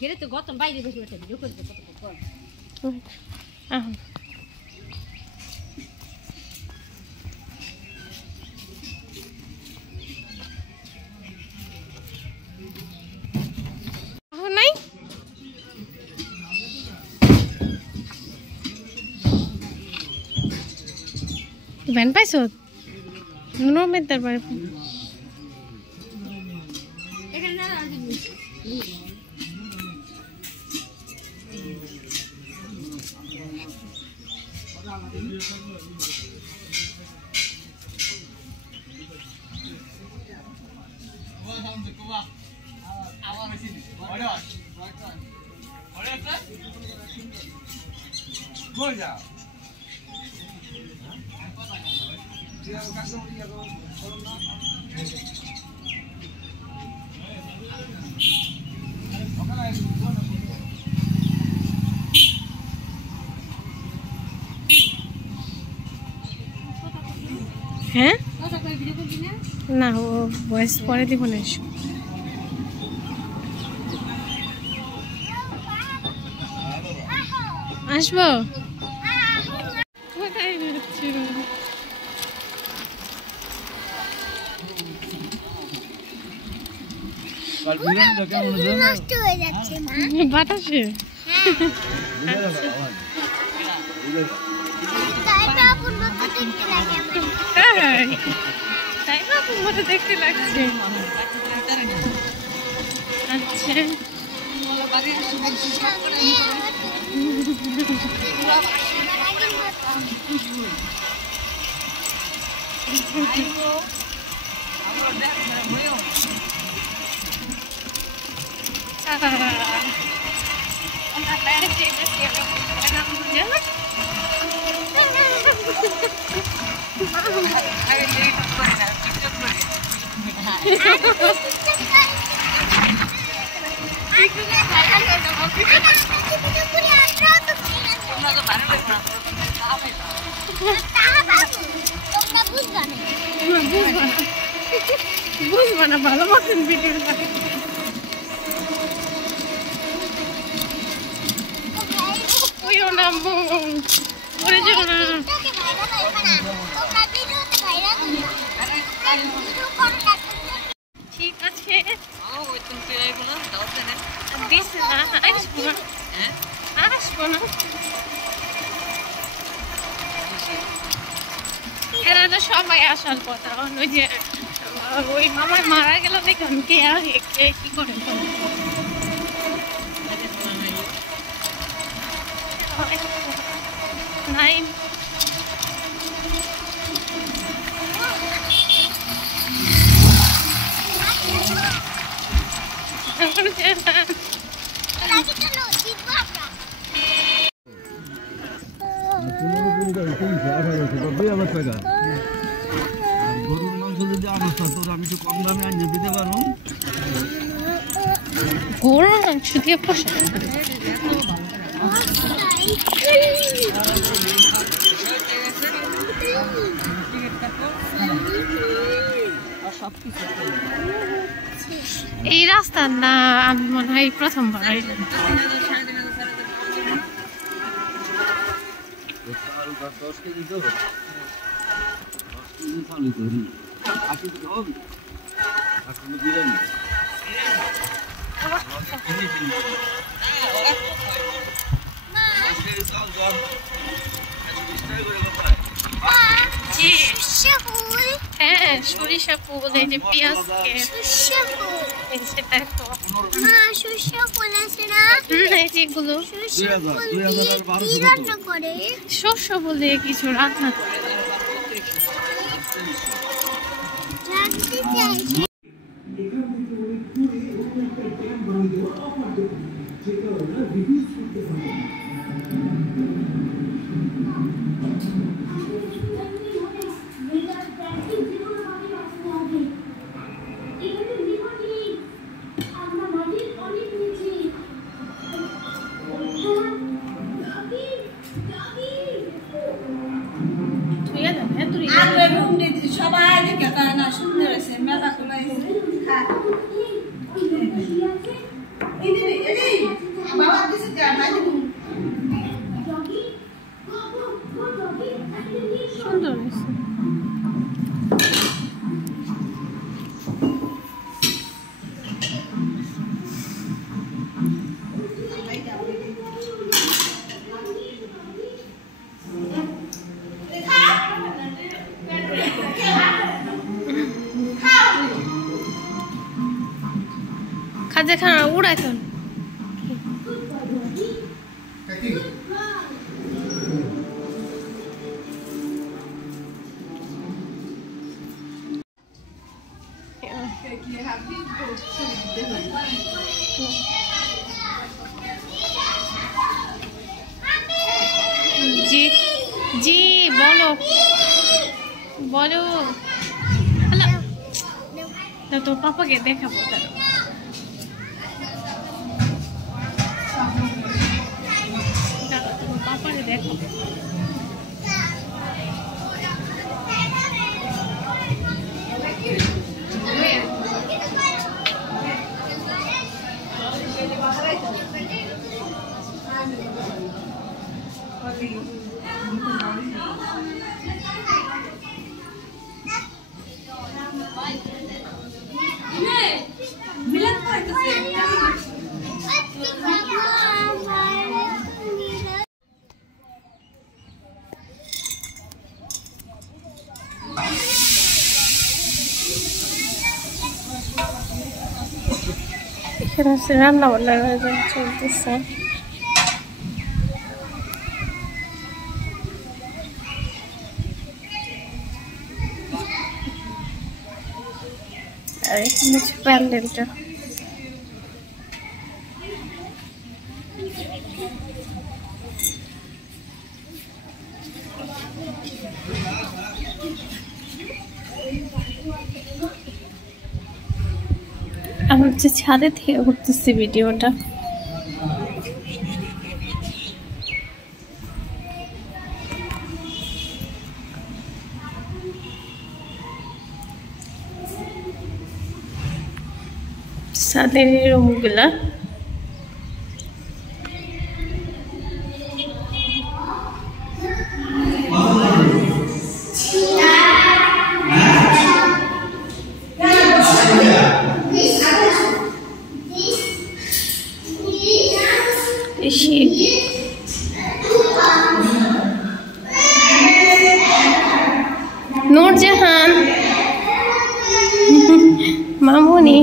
গেলে তো গতম বাইরে বসে একটা ভিডিও করতে কত নাই ভ্যান পাইছো মেতার পারে হ্যাঁ না ও ভয়েস পরে দিব না আসবো বাতাসে তাই বাবুর মতো দেখতে লাগছে আচ্ছা বুঝবো না ভালো মতন ভিডিও ওইও না ওরে যাও না ঠিক আছে আসবো না এরা তো সবাই আসার কথা ওই যে ওই মামা মারা গেল দেখুন কে কি করে নাই গরুর মাংস যদি আনস না তোর আমি তো কম দামে আনিয়ে দিতে পারবো গরুর মাংস দিয়ে পোষা এই রাস্তা না আমি মনে হয় প্রথমবার আইলাম হ্যাঁ সরিষা ফুল এই যে পেঁয়াজ শস্য বলে কিছু রান্না করে সবাই দেখে তা না সুন্দর আছে মেলা খোলা বাবা দিছে যা নাই সুন্দর হয়েছে। খাজা খানা উড়াই তো জি জি বলো বলো হ্যালো তো পাপাকে দেখাবো তারা পাপাকে দেখাবো মিলাদ করতেছে এখানে হচ্ছে রান্না বান্নার আয়োজন চলতেছে। আর এখানে হচ্ছে প্যান্ডেলটা। আমি হচ্ছে ছাদে থেকে করতেছি ভিডিওটা। ছাদের রুমগুলা নূরজাহান মামুনি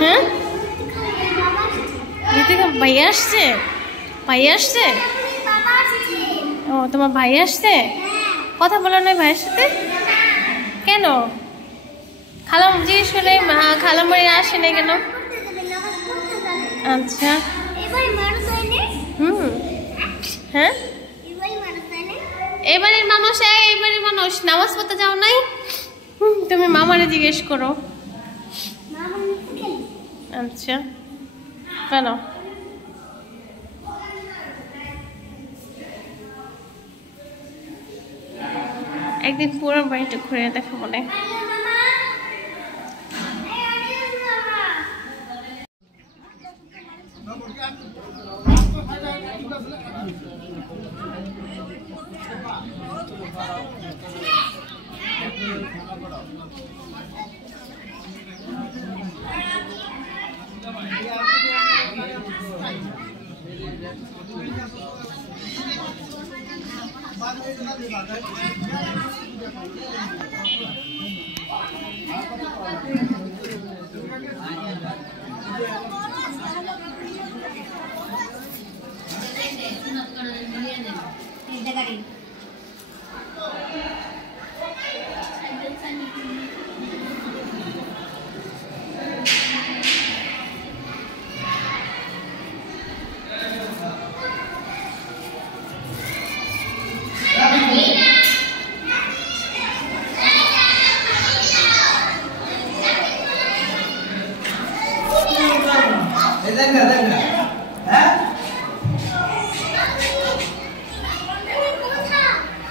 হ্যাঁ দিদিকা ভাই আসছে ভাই আসছে ও তোমার ভাই আসছে কথা বলো না ভাইয়ের সাথে কেন খালাম জিজ্ঞেস করে খালামুড়ি আসে না কেন আচ্ছা হ্যাঁ এবারের মানুষ এইবারের মানুষ নামাজ পড়তে যাও নাই তুমি মামারে জিজ্ঞেস করো আচ্ছা কেন একদিন পুরো বাড়িটা ঘুরে দেখাবো না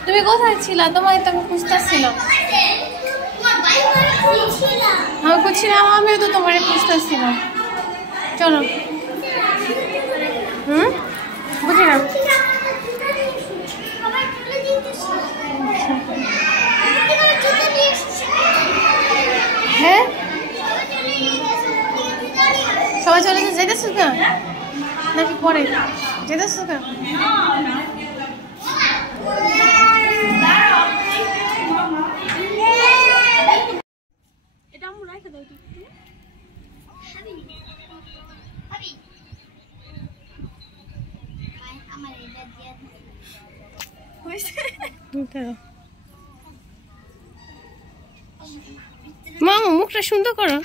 তুমি কোথায় ছিলা তোমাকে তো আমি খুঁজতেছিলাম হ্যাঁ খুঁজছিলাম, আমিও তো তোমার খুঁজতেছিলাম। চলো। বুঝলাম। হ্যাঁ সবাই চলে যেতেছ না নাকি পরে যেতেছ না? এটা আমরা রেখে দাও। মামা মুখটা সুন্দর করো।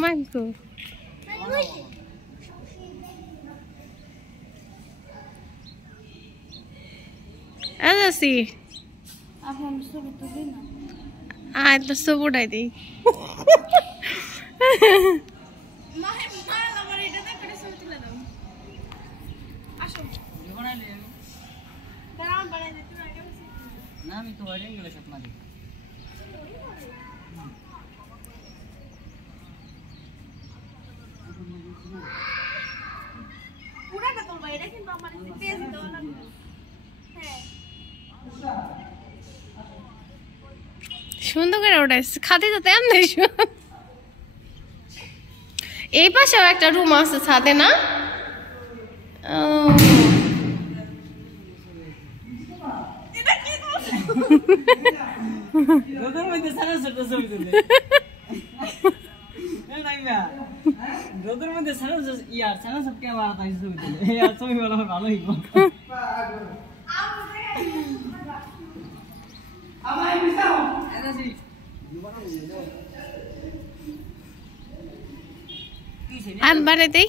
মাইকো আসি আয় তো সব উঠাই দিই। আমি তো বাইরে গেলে সাথে মারি পুরাটা তো বাইরে কিন্তু আমার পেজ দাও না। হ্যাঁ সুন্দর করে উঠাইছে, খাতে তো তেমন এই পাশেও একটা রুম আছে ছাদে না? রোদের মধ্যে ইয়ার চ্যানেল সব ক্যামেরা তাই ছবি তুলে ইয়ার ছবি বলা ভালো হইব। আমি বানাই দেই,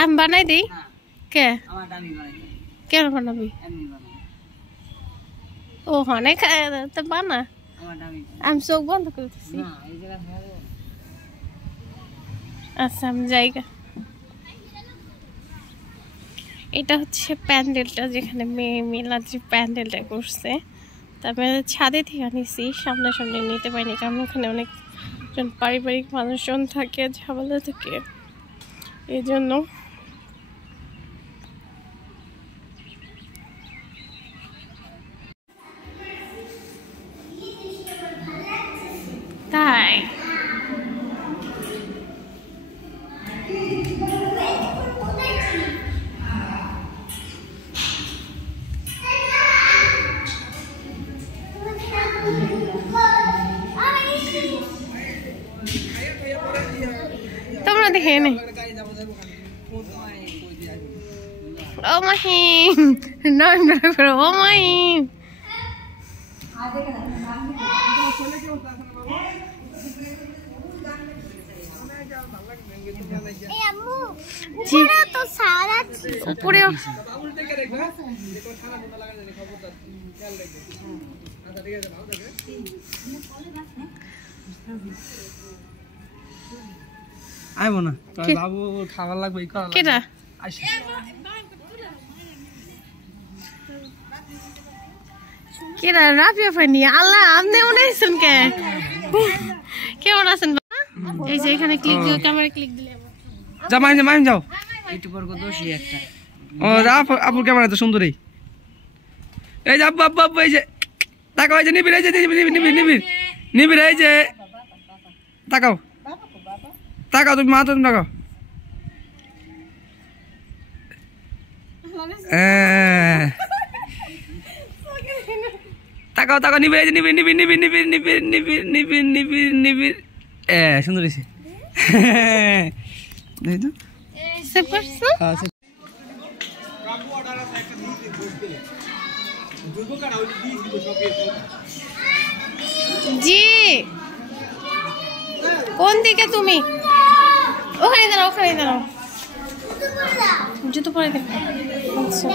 আমি বানাই দেই। কে কেন বানাবি? ও হনে খায় তো বানা, আমি চোখ বন্ধ করতেছি। আচ্ছা আমি জায়গা, এটা হচ্ছে প্যান্ডেলটা যেখানে মেয়ে মিলাদ্রি প্যান্ডেলটা করছে। তারপরে ছাদে থেকে নিছি, সামনাসামনি নিতে পারিনি কারণ ওখানে অনেকজন পারিবারিক মানুষজন থাকে, ঝামেলা থাকে, এই জন্য। তাই তোমরা দেখে নে। ও মাহিম নয় ও মাহিম উপরে আইবো না বাবু খাবার লাগবে কেটা কেটা রাফিয়া ফানি আল্লাহ আপনি মনে আছেন কে কেমন আছেন? এই যে এখানে ক্লিক দিও, ক্যামেরা ক্লিক দিলে যা মাইন মাইন যাও একটু পর কত দোষী একটা ও রাফ আপুর ক্যামেরা তো সুন্দরই। এই যে আব্বু আব্বু আব্বু এই যে তাকাও, এই যে নিবির, এই যে নিবির নিবির নিবির নিবির এই যে তাকাও তাকাও তুমি মা তুমি তাকাও। তাকাও তাকাও নিবির এই যে নিবির নিবির নিবির নিবির নিবির নিবির নিবির নিবির নিবির সুন্দর হয়েছে। জি কোন দিকে তুমি? ওখানে দাঁড়াও, ওখানে দাঁড়াও, জুতো পরে দেখো। আচ্ছা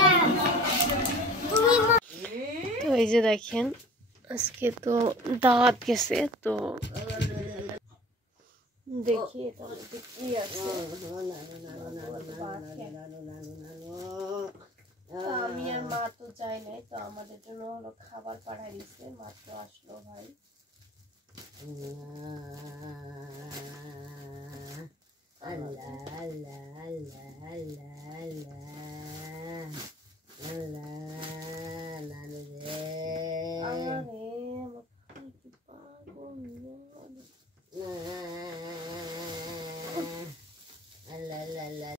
তো এই যে দেখেন আজকে তো দাওয়াত গেছে, তো দেখি এটা কি আছে। আমি আর মা তো চাই নাই, তো আমাদের জন্য হলো খাবার পাঠাই দিচ্ছে, মাত্র আসলো ভাই। আল্লাহ আল্লাহ আল্লাহ আল্লাহ আল্লাহ